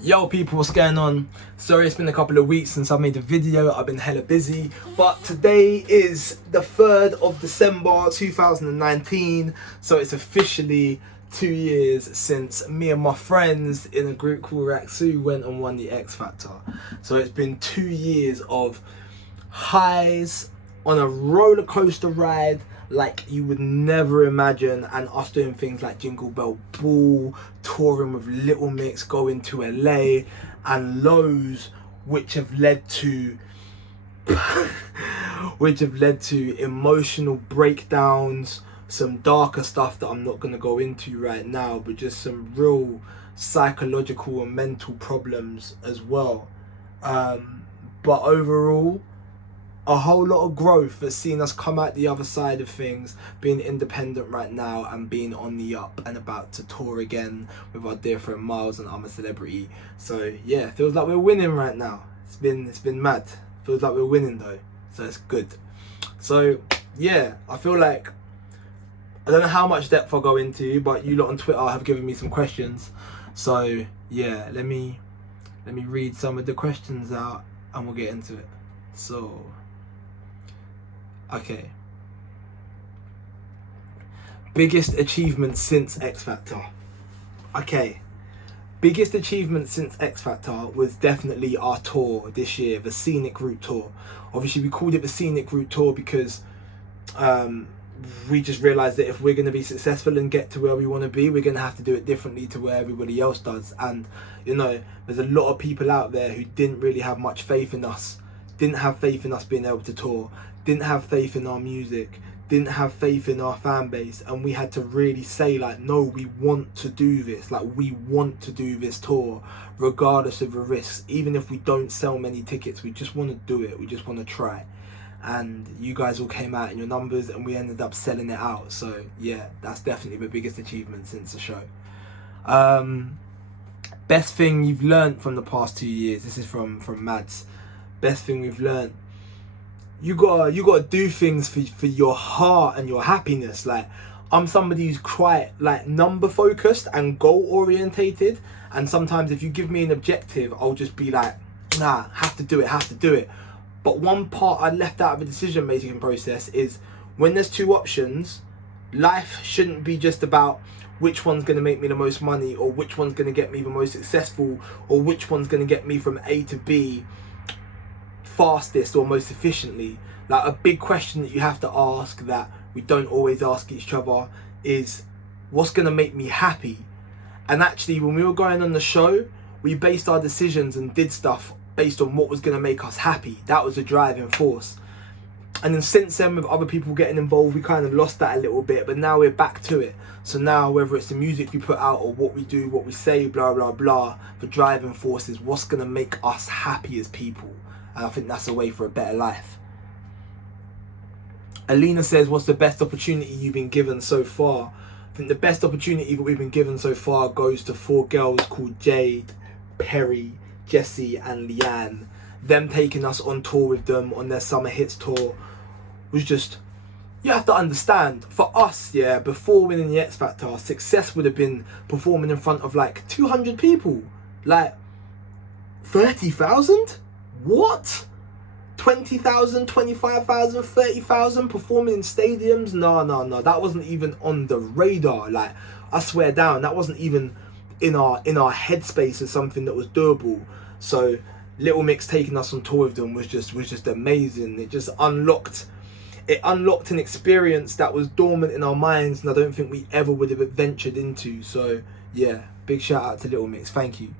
Yo people, what's going on? Sorry it's been a couple of weeks since I made a video. I've been hella busy, but today is the 3rd of December 2019, so it's officially 2 years since me and my friends in a group called Rak-Su went and won the Xfactor. So it's been 2 years of highs on a roller coaster ride like you would never imagine, and us doing things like Jingle Bell Ball, touring with Little Mix, going to LA, and lows which have led to emotional breakdowns, some darker stuff that I'm not going to go into right now, but just some real psychological and mental problems as well. But overall, a whole lot of growth that's seen us come out the other side of things, being independent right now and being on the up and about to tour again with our dear friend Miles and I'm a Celebrity. So yeah, feels like we're winning right now. It's been mad. Feels like we're winning though, so it's good. So yeah, I feel like, I don't know how much depth I'll go into, but you lot on Twitter have given me some questions. So yeah, let me read some of the questions out and we'll get into it. So okay. Biggest achievement since Xfactor. Okay. Biggest achievement since Xfactor was definitely our tour this year, the Scenic Route Tour. Obviously we called it the Scenic Route Tour because we just realised that if we're going to be successful and get to where we want to be, we're going to have to do it differently to where everybody else does. And you know, there's a lot of people out there who didn't really have much faith in us, didn't have faith in us being able to tour, didn't have faith in our music, didn't have faith in our fan base, and we had to really say like, no, we want to do this, like we want to do this tour regardless of the risks. Even if we don't sell many tickets, we just want to do it, we just want to try. And you guys all came out in your numbers and we ended up selling it out. So yeah, that's definitely the biggest achievement since the show. Best thing you've learned from the past 2 years. This is from Mads. Best thing we've learned: you gotta do things for your heart and your happiness. Like, I'm somebody who's quite like number focused and goal orientated, and sometimes if you give me an objective, I'll just be like, nah, have to do it. But one part I left out of the decision making process is, when there's two options, life shouldn't be just about which one's going to make me the most money, or which one's going to get me the most successful, or which one's going to get me from A to B fastest or most efficiently. Like, a big question that you have to ask that we don't always ask each other is, what's going to make me happy? And actually, when we were going on the show, we based our decisions and did stuff based on what was going to make us happy. That was a driving force. And then since then, with other people getting involved, we kind of lost that a little bit, but now we're back to it. So now, whether it's the music we put out or what we do, what we say, blah blah blah, the driving force is what's going to make us happy as people. And I think that's a way for a better life. Alina says, what's the best opportunity you've been given so far? I think the best opportunity that we've been given so far goes to 4 girls called Jade, Perry, Jessie and Leanne. Them taking us on tour with them on their Summer Hits tour was just, you have to understand, for us, yeah, before winning the Xfactor, success would have been performing in front of like 200 people. Like 30,000? What? 20,000, 25,000, 30,000 performing in stadiums? No, that wasn't even on the radar. Like, I swear down, that wasn't even in our headspace as something that was doable. So Little Mix taking us on tour with them was just amazing. It just unlocked an experience that was dormant in our minds, and I don't think we ever would have ventured into. So yeah, big shout out to Little Mix, thank you.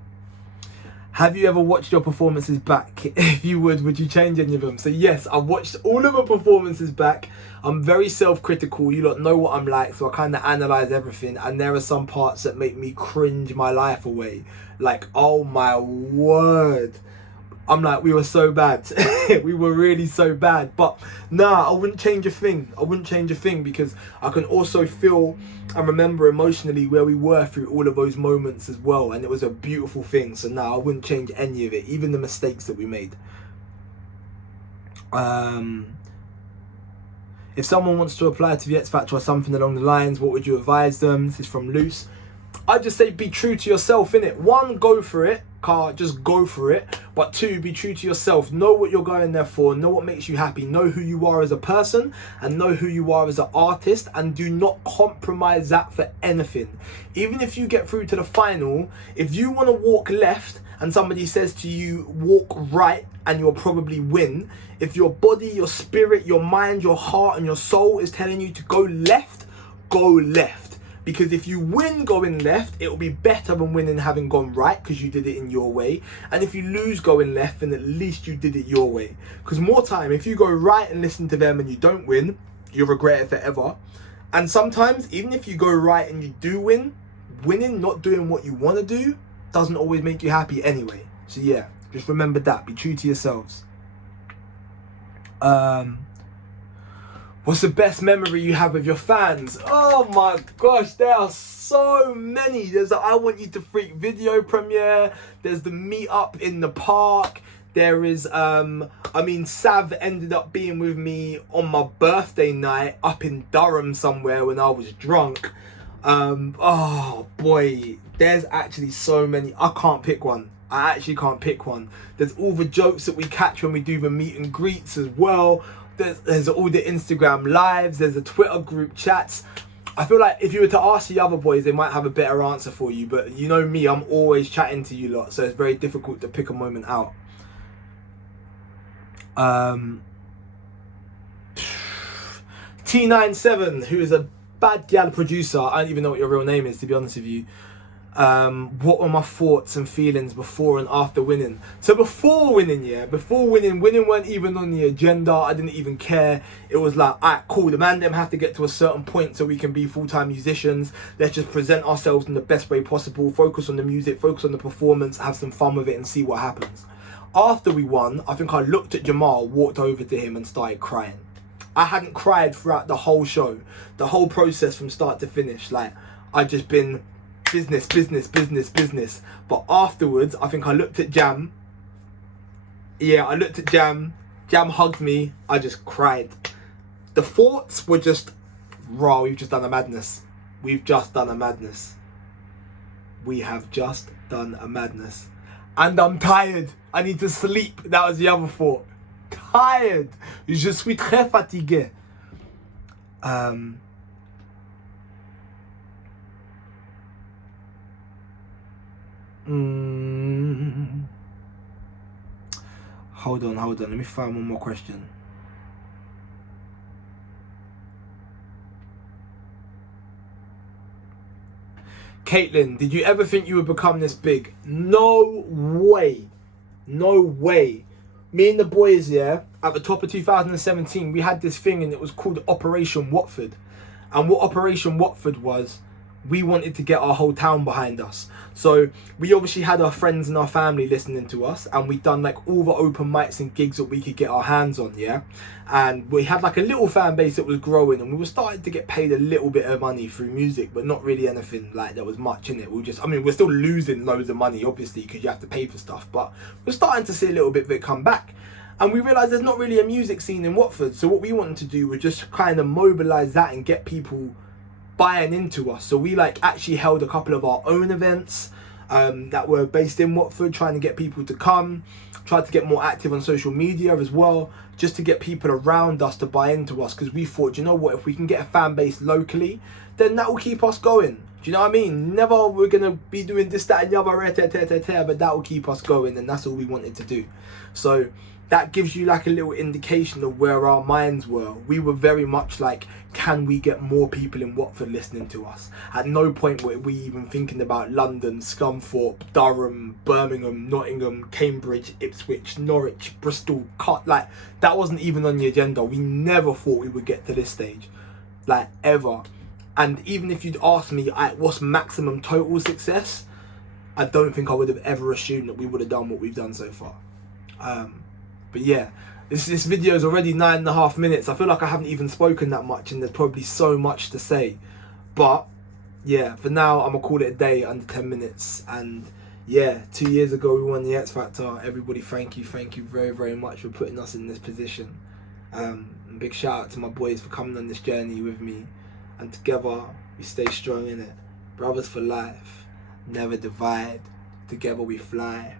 Have you ever watched your performances back? If you would you change any of them? So yes, I watched all of my performances back. I'm very self-critical. You lot know what I'm like, so I kind of analyse everything. And there are some parts that make me cringe my life away. Like, oh my word. I'm like, we were so bad. We were really so bad. But nah, I wouldn't change a thing. Because I can also feel and remember emotionally where we were through all of those moments as well. And it was a beautiful thing. So nah, I wouldn't change any of it. Even the mistakes that we made. If someone wants to apply to the Xfactor or something along the lines, what would you advise them? This is from Luce. I just say be true to yourself, innit? One, go for it. Just go for it. But two, be true to yourself. Know what you're going there for. Know what makes you happy. Know who you are as a person and know who you are as an artist, and do not compromise that for anything. Even if you get through to the final, if you want to walk left and somebody says to you, walk right, and you'll probably win, if your body, your spirit, your mind, your heart and your soul is telling you to go left, go left. Because if you win going left, it will be better than winning having gone right, because you did it in your way. And if you lose going left, then at least you did it your way. Because more time, if you go right and listen to them and you don't win, you'll regret it forever. And sometimes, even if you go right and you do win, winning, not doing what you want to do, doesn't always make you happy anyway. So yeah, just remember that. Be true to yourselves. What's the best memory you have with your fans? Oh my gosh, there are so many. There's the I Want You to Freak video premiere. There's the meet up in the park. There is, Sav ended up being with me on my birthday night up in Durham somewhere when I was drunk. Oh boy, there's actually so many. I can't pick one. I actually can't pick one. There's all the jokes that we catch when we do the meet and greets as well. There's all the Instagram lives, there's the Twitter group chats. I feel like if you were to ask the other boys, they might have a better answer for you. But you know me, I'm always chatting to you lot, so it's very difficult to pick a moment out. T97, who is a bad gal producer. I don't even know what your real name is, to be honest with you. What were my thoughts and feelings before and after winning? So before winning, winning weren't even on the agenda. I didn't even care. It was like, alright, cool, the man them have to get to a certain point so we can be full-time musicians. Let's just present ourselves in the best way possible, focus on the music, focus on the performance, have some fun with it and see what happens. After we won, I think I looked at Jamal, walked over to him and started crying. I hadn't cried throughout the whole show, the whole process from start to finish. Like, I'd just been business. But afterwards, I think I looked at Jam. Yeah, I looked at Jam. Jam hugged me. I just cried. The thoughts were just, raw, we've just done a madness. We've just done a madness. We have just done a madness. And I'm tired. I need to sleep. That was the other thought. Tired. Je suis très fatigué. Hold on. Let me find one more question. Caitlin, did you ever think you would become this big? No way. Me and the boys, yeah, at the top of 2017, we had this thing and it was called Operation Watford. And what Operation Watford was, we wanted to get our whole town behind us. So we obviously had our friends and our family listening to us, and we'd done like all the open mics and gigs that we could get our hands on, yeah. And we had like a little fan base that was growing, and we were starting to get paid a little bit of money through music, but not really anything like there was much in it. We're still losing loads of money, obviously, because you have to pay for stuff, but we're starting to see a little bit of it come back. And we realised there's not really a music scene in Watford, so what we wanted to do was just kind of mobilise that and get people buying into us. So we like actually held a couple of our own events that were based in Watford, trying to get people to come, tried to get more active on social media as well, just to get people around us to buy into us, because we thought, you know what, if we can get a fan base locally, then that will keep us going. Do you know what I mean? Never we're gonna be doing this, that and the other, but that will keep us going, and that's all we wanted to do. So that gives you like a little indication of where our minds were. We were very much like, can we get more people in Watford listening to us? At no point were we even thinking about London, Scunthorpe, Durham, Birmingham, Nottingham, Cambridge, Ipswich, Norwich, Bristol, like that wasn't even on the agenda. We never thought we would get to this stage, like ever. And even if you'd asked me what's maximum total success, I don't think I would have ever assumed that we would have done what we've done so far. But yeah, this video is already 9.5 minutes. I feel like I haven't even spoken that much, and there's probably so much to say. But yeah, for now, I'm gonna call it a day, under 10 minutes. And yeah, 2 years ago we won the Xfactor. Everybody, thank you very, very much for putting us in this position. And big shout out to my boys for coming on this journey with me. And together, we stay strong in it. Brothers for life, never divide. Together we fly.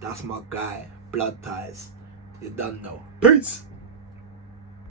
That's my guy. Blood ties. You done know. Peace.